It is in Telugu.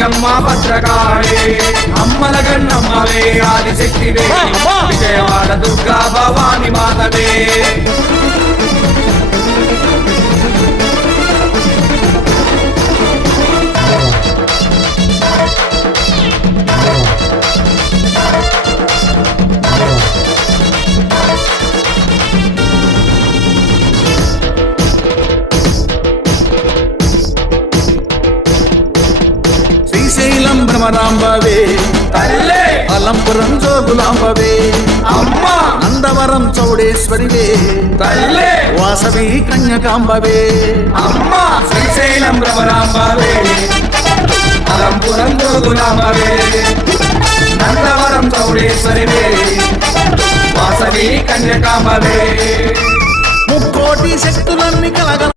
అమ్మ భద్రకాళి అమ్మల గన్నమ్మవే ఆదిశక్తివే విజయవాడ దుర్గా భవాని మాతవే శ్రీశైలం భ్రమరాంబవే తల్లే అలంపురం జోగులాంబవే అమ్మ నందవరం చౌడేశ్వరివే తల్లే వాసవి కన్యకాంబవే అమ్మ శ్రీశైలం భ్రమరాంబవే అలంపురం జోగులాంబవే నందవరం చౌడేశ్వరివే వాసవి కన్యకాంబవే ముక్కోటి శక్తులన్నీ కలగల